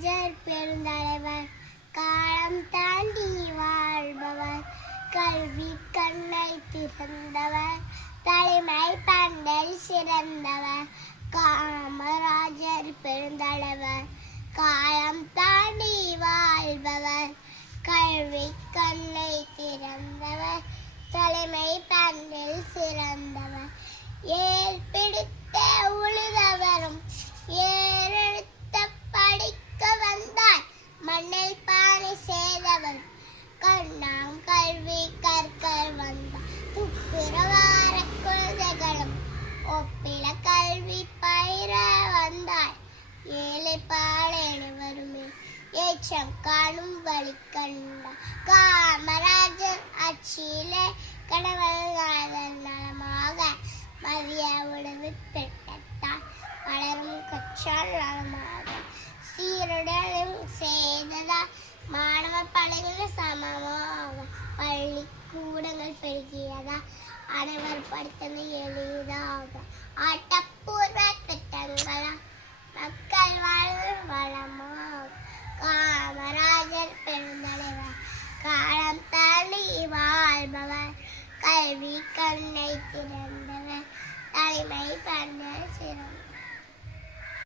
காமராஜர் பெருந்தலைவர், காலம் தாண்டி வாழ்பவர், கல்வி கண்ணை திறந்தவர், தலைமை பண்பில் சிறந்தவர். காமராஜர் பெருந்தலைவர், காலம் தாண்டி வாழ்பவர், கல்வி கண்ணை திறந்தவர், தலைமை பண்பில் சிறந்தவர். ஏர் பிடித்த உழுதவரும் ஏறெடுத்த படிக்க வந்தார், மண்ணில் பானை செய்தவர் கண்ணாம் கல்வி கற்க வந்தார். துப்புரவார குழந்தைகளும் ஒப்பில கல்வி பயிர வந்தார், ஏழை பாலேனி வருமே ஏற்றம் காணும் வழி கண்டார். காமராஜர் ஆட்சியிலே கடவுள் நலமாக மதிய உணவு திட்டத்தால் பலரும் கற்றால் நலமாக சீருடலும் செய்ததால் மாணவ பள்ளிகள் சமமாக பள்ளி கூடங்கள் பெருகியதால் அனைவர் படித்தது எளிதாக. ஆட்டப்பூர்வ திட்டங்களால் மக்கள் வாழ்வு வளமாக. காமராஜர் பெருந்தலைவர், காலம் தாண்டி வாழ்பவர், கல்வி கண்ணை திறந்தவர், தலைமை பண்பில் சிறந்தவர்.